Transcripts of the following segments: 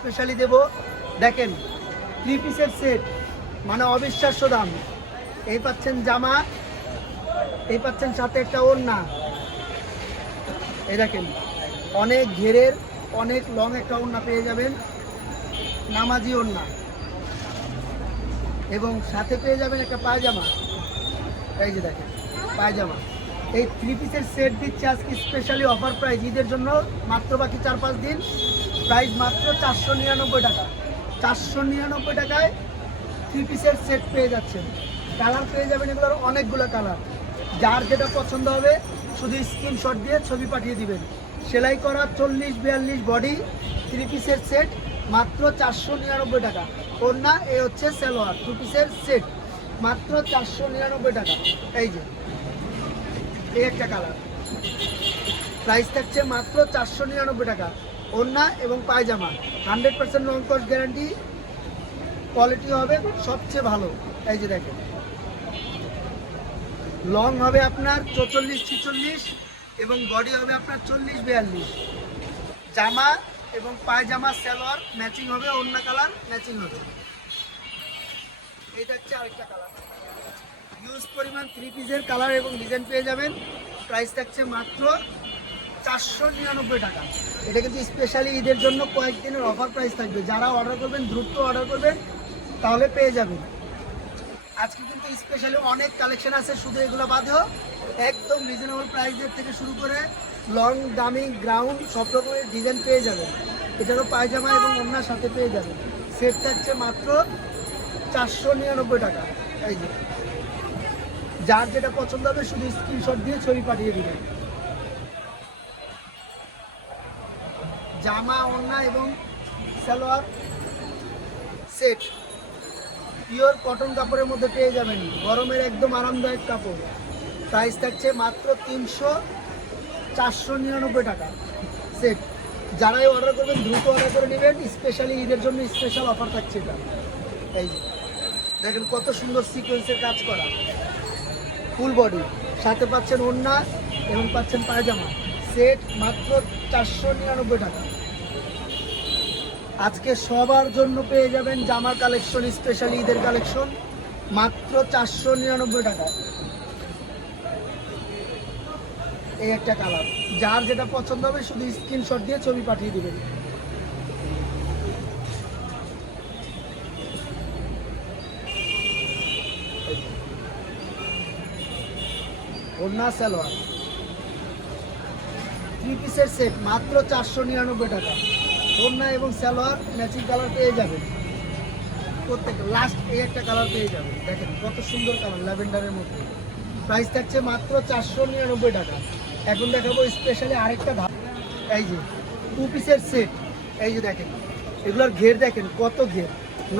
Specially দেব। দেখেন three পিসের set মানে অবিশ্বাস্য দাম। এই পাচ্ছেন জামা, এই পাচ্ছেন সাথে একটা ওড়না। এই দেখেন, অনেক ঘেরের, অনেক লং একটা ওড়না পেয়ে যাবেন, নামাজি ওড়না। এবং সাথে পেয়ে যাবেন একটা পায়জামা। এই যে দেখেন, পায়জামা। এই থ্রি পিসের সেট দিচ্ছে আজকে স্পেশালি অফার প্রাইস ঈদের জন্য মাত্র বাকি চার পাঁচ দিন। প্রাইস মাত্র চারশো নিরানব্বই টাকা। চারশো নিরানব্বই টাকায় থ্রি পিসের সেট পেয়ে যাচ্ছেন। কালার পেয়ে যাবেন এগুলোর অনেকগুলো কালার যার যেটা পছন্দ হবে, শুধু স্ক্রিনশট দিয়ে ছবি পাঠিয়ে দিবেন। সেলাই করা চল্লিশ বিয়াল্লিশ বডি থ্রি পিসের সেট মাত্র চারশো নিরানব্বই টাকা। ওড়না, এ হচ্ছে সালোয়ার টু পিসের সেট মাত্র চারশো নিরানব্বই টাকা। এই যে এই একটা কালার প্রাইস থাকছে মাত্র চারশো নিরানব্বই টাকা। ওড়না এবং পায়জামা। হান্ড্রেড পার্সেন্ট রং কস্ট গ্যারান্টি কোয়ালিটি হবে সবচেয়ে ভালো। এই যে দেখেন। লং হবে আপনার চৌচল্লিশ, ছিচল্লিশ এবং বডি হবে আপনার চল্লিশ, বিয়াল্লিশ। জামা এবং পায়জামা, সালোয়ার ম্যাচিং হবে অন্য কালার ম্যাচিং হবে। এইটা হচ্ছে আরেকটা কালার ইউজ পরিমাণ থ্রি পিসের কালার এবং ডিজাইন পেয়ে যাবেন। প্রাইস থাকছে মাত্র চারশো নিরানব্বই টাকা। এটা কিন্তু স্পেশালি ঈদের জন্য কয়েকদিনের অফার প্রাইস থাকবে। যারা অর্ডার করবেন, দ্রুত অর্ডার করবেন, তাহলে পেয়ে যাবেন। আজকে কিন্তু স্পেশালি অনেক কালেকশন আছে, শুধু এগুলো বাদেও একদম রিজনেবল প্রাইসের থেকে শুরু করে লং দামি গ্রাউন্ড সব রকমের ডিজাইন পেয়ে যাবেন। এটারও পায়জামা এবং অন্যার সাথে পেয়ে যাবেন। সেট থাকছে মাত্র চারশো নিরানব্বই টাকা। এই যে। যার যেটা পছন্দ হবে শুধু স্ক্রিনশট দিয়ে ছবি পাঠিয়ে দিবেন জামা, ওড়না এবং সালোয়ার সেট পিওর কটন কাপড়ের মধ্যে পেয়ে যাবেন। গরমের একদম আরামদায়ক কাপড়। প্রাইস থাকছে মাত্র তিনশো চারশো নিরানব্বই টাকা। সেট যারাই অর্ডার করবেন, দ্রুত অর্ডার করে নেবেন। স্পেশালি ঈদের জন্য স্পেশাল অফার থাকছে এটা। এই দেখেন কত সুন্দর সিকোয়েন্সের কাজ করা। Full body. সাথে পাচ্ছেন ওড়না এবং পাচ্ছেন পায়জামা। সেট মাত্র চারশো নিরানব্বই টাকা। আজকে সবার জন্য পেয়ে যাবেন জামার কালেকশন স্পেশালি ঈদের কালেকশন, মাত্র চারশো নিরানব্বই টাকা। এই একটা কালার যার যেটা পছন্দ হবে শুধু স্ক্রিনশট দিয়ে ছবি পাঠিয়ে দিবেন। ওড়না সালোয়ার। থ্রি পিসের সেট মাত্র চারশো নিরানব্বই টাকা। ওড়না এবং সালোয়ার ম্যাচিং কালার পেয়ে যাবেন। প্রত্যেক লাস্ট এই একটা কালার পেয়ে যাবেন। দেখেন, কত সুন্দর কালার ল্যাভেন্ডারের মধ্যে প্রাইস থাকছে মাত্র চারশো নিরানব্বই টাকা। এখন দেখাবো স্পেশালি আরেকটা ধাপ। এই যে টু পিসের সেট এই যে দেখেন, এগুলোর ঘের দেখেন, কত ঘের।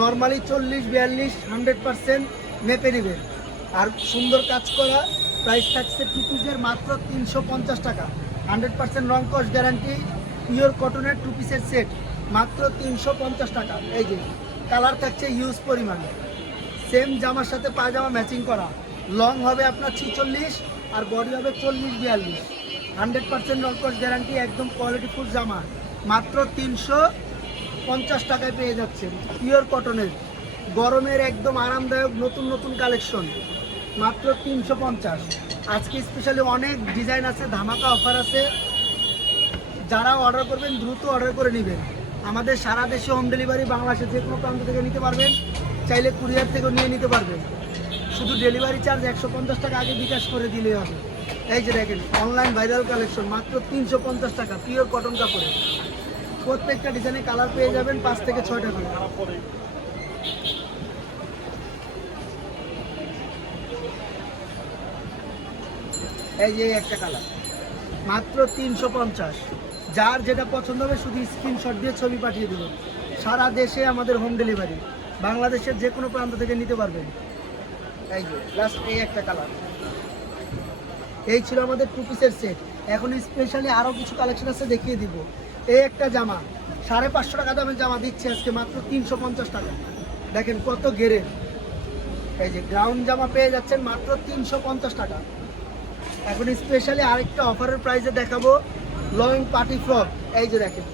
নর্মালি চল্লিশ, বিয়াল্লিশ হান্ড্রেড পার্সেন্ট মেপে নেবেন আর সুন্দর কাজ করা প্রাইস থাকছে টু পিসের মাত্র তিনশো পঞ্চাশ টাকা। হান্ড্রেড পার্সেন্ট রং কস্ট গ্যারান্টি, পিওর কটনের টু পিসের সেট, মাত্র তিনশো পঞ্চাশ টাকা। এই যে, কালার থাকছে ইউজ পরিমাণ। সেম জামার সাথে পায়জামা ম্যাচিং করা। লং হবে আপনার ছিচল্লিশ আর বডি হবে চল্লিশ বিয়াল্লিশ। হান্ড্রেড পার্সেন্ট রং কস্ট গ্যারান্টি, একদম কোয়ালিটিফুল জামা। মাত্র তিনশো পঞ্চাশ টাকায় পেয়ে যাচ্ছেন পিওর কটনের। গরমের একদম আরামদায়ক নতুন নতুন কালেকশন। মাত্র তিনশো পঞ্চাশ। আজকে স্পেশালি অনেক ডিজাইন আছে, ধামাকা অফার আছে। যারা অর্ডার করবেন, দ্রুত অর্ডার করে নেবেন। আমাদের সারা দেশে হোম ডেলিভারি বাংলাদেশে যে কোনো প্রান্ত থেকে নিতে পারবেন। চাইলে কুরিয়ার থেকেও নিয়ে নিতে পারবেন। শুধু ডেলিভারি চার্জ একশো পঞ্চাশ টাকা আগে বিকাশ করে দিলেই হবে। এই যে দেখেন অনলাইন ভাইরাল কালেকশন মাত্র তিনশো পঞ্চাশ টাকা পিওর কটন কাপড়ে। প্রত্যেকটা ডিজাইনে কালার পেয়ে যাবেন পাঁচ থেকে ছয়টা করে এই যে একটা কালার মাত্র তিনশো পঞ্চাশ। যার যেটা পছন্দ হবে শুধু স্ক্রিনশট দিয়ে ছবি পাঠিয়ে দেবেন সারা দেশে আমাদের হোম ডেলিভারি বাংলাদেশের যে কোনো প্রান্ত থেকে নিতে পারবেন। এই যে লাস্ট এই একটা কালার এই ছিল আমাদের টু পিসের সেট এখন স্পেশালি আরও কিছু কালেকশন আছে দেখিয়ে দিব। এই একটা জামা, সাড়ে পাঁচশো টাকা দামের জামা দিচ্ছে আজকে মাত্র তিনশো পঞ্চাশ টাকা। দেখেন কত গেরে এই যে গ্রাউন্ড জামা পেয়ে যাচ্ছেন মাত্র তিনশো পঞ্চাশ টাকা। এখন স্পেশালি আরেকটা অফারের প্রাইসে দেখাবো লং পার্টি ফ্রক এই যে দেখেন,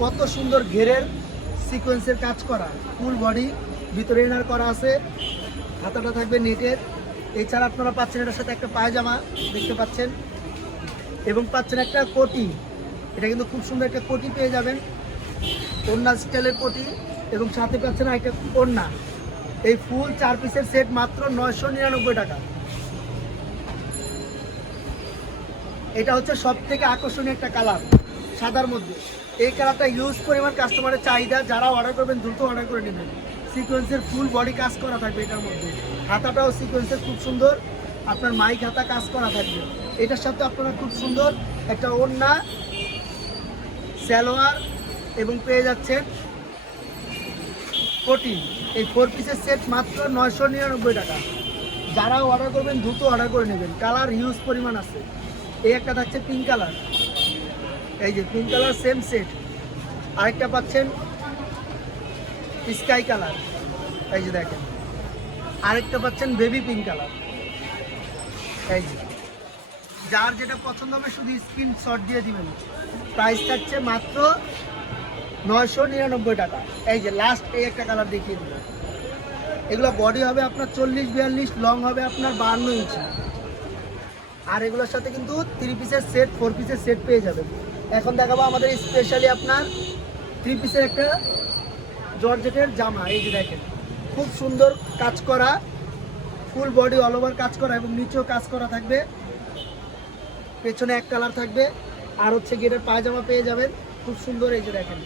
কত সুন্দর ঘেরের সিকোয়েন্সের কাজ করা। ফুল বডি ভিতরে এনার করা আছে হাতাটা থাকবে নেটের এছাড়া আপনারা পাচ্ছেন এটার সাথে একটা পায়জামা, দেখতে পাচ্ছেন। এবং পাচ্ছেন একটা কোটি। এটা কিন্তু খুব সুন্দর একটা কোটি পেয়ে যাবেন। কন্যা স্টাইলের কোটি। এবং সাথে পাচ্ছেন একটা কন্যা এই ফুল চার পিসের সেট মাত্র নয়শো নিরানব্বই টাকা। এটা হচ্ছে সব থেকে আকর্ষণীয় একটা কালার, সাদার মধ্যে। এই কালারটা ইউজ পরিমাণ কাস্টমারের চাহিদা, যারা অর্ডার করবেন, দ্রুত অর্ডার করে নেবেন। সিকোয়েন্সের ফুল বডি কাজ করা থাকবে এটার মধ্যে। হাতাটাও সিকোয়েন্সের খুব সুন্দর, আপনার মাইক হাতা কাজ করা থাকবে। এটার সাথে আপনারা খুব সুন্দর একটা ওড়না স্যালোয়ার এবং পেয়ে যাচ্ছেন কোটি এই ফোর পিসের সেট মাত্র নয়শো নিরানব্বই টাকা। যারা অর্ডার করবেন, দ্রুত অর্ডার করে নেবেন। কালার হিউজ পরিমাণ আছে। এই একটা থাকছে পিঙ্ক কালার এই যে পিঙ্ক কালার সেম সেট আরেকটা পাচ্ছেন স্কাই কালার এই যে দেখেন। আরেকটা পাচ্ছেন বেবি পিঙ্ক কালার এই যে। যার যেটা পছন্দ হবে শুধু স্ক্রিনশট দিয়ে দিবেন। প্রাইস থাকছে মাত্র নয়শো নিরানব্বই টাকা। এই যে লাস্ট এই একটা কালার দেখিয়ে দিল এগুলো বডি হবে আপনার চল্লিশ, বিয়াল্লিশ লং হবে আপনার বাহান্ন ইঞ্চি আর এগুলোর সাথে কিন্তু থ্রি পিসের সেট ফোর পিসের সেট পেয়ে যাবেন। এখন দেখাবো আমাদের স্পেশালি আপনার থ্রি পিসের একটা জর্জেটের জামা, এই যে দেখেন। খুব সুন্দর কাজ করা ফুল বডি অল ওভার কাজ করা এবং নিচেও কাজ করা থাকবে। পেছনে এক কালার থাকবে। আর হচ্ছে গেটের পায়জামা পেয়ে যাবেন। খুব সুন্দর, এই যে দেখেন।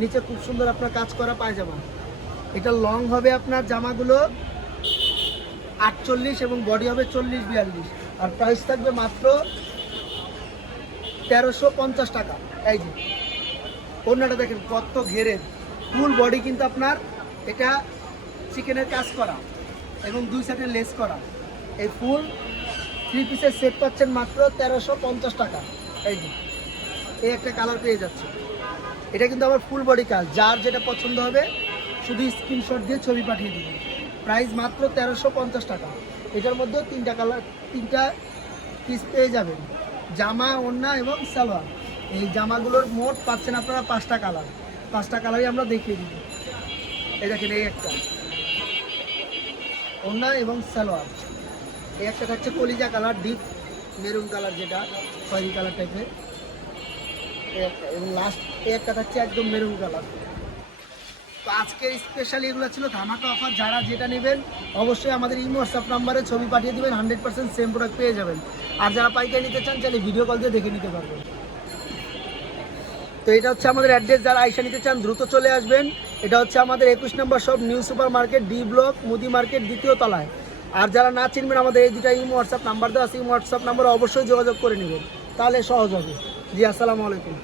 নিচে খুব সুন্দর আপনার কাজ করা পায়জামা। এটা লং হবে আপনার জামাগুলো আটচল্লিশ এবং বডি হবে চল্লিশ বিয়াল্লিশ। আর প্রাইস থাকবে মাত্র তেরোশো পঞ্চাশ টাকা। এই যে অন্যটা দেখেন কত ঘেরের ফুল বডি কিন্তু আপনার এটা চিকেনের কাজ করা এবং দুই সাইডে লেস করা। এই ফুল থ্রি পিসের সেট পাচ্ছেন মাত্র তেরোশো পঞ্চাশ টাকা। এই যে, এই একটা কালার পেয়ে যাচ্ছে। এটা কিন্তু আমার ফুল বডি কাজ। যার যেটা পছন্দ হবে, শুধু স্ক্রিনশট দিয়ে ছবি পাঠিয়ে দেবেন। প্রাইস মাত্র তেরোশো পঞ্চাশ টাকা। এটার মধ্যেও তিনটা কালার তিনটা পিস পেয়ে যাবেন। জামা, ওড়না এবং সালোয়ার। এই জামাগুলোর মোট পাচ্ছেন আপনারা পাঁচটা কালার পাঁচটা কালারই আমরা দেখিয়ে দিব। এই দেখেন, এই একটা। ওড়না এবং সালোয়ার। এই একটা থাকছে কলিজা কালার ডিপ মেরুন কালার যেটা, খয়েরি কালার টাইপের এবং লাস্ট এই একটা থাকছে একদম মেরুন কালার তো আজকের স্পেশালি এগুলো ছিল, ধামাকা অফার যারা যেটা নেবেন, অবশ্যই আমাদের ইমো হোয়াটসঅ্যাপ নাম্বারে ছবি পাঠিয়ে দেবেন হান্ড্রেড পার্সেন্ট সেম প্রোডাক্ট পেয়ে যাবেন। আর যারা পাইকারি নিতে চান, চাইলে ভিডিও কল দিয়ে দেখে নিতে পারবেন। তো এটা হচ্ছে আমাদের অ্যাড্রেস যারা আইসা নিতে চান, দ্রুত চলে আসবেন। এটা হচ্ছে আমাদের একুশ নম্বর সব new super market D block মুদি মার্কেট দ্বিতীয় তলায়। আর যারা না চিনবেন, আমাদের এই দুটা ইমো হোয়াটসঅ্যাপ নাম্বার দেওয়া আছে ইমো হোয়াটসঅ্যাপ নাম্বারে অবশ্যই যোগাযোগ করে নেবেন। তাহলে সহজ হবে। জি, আসসালামু আলাইকুম।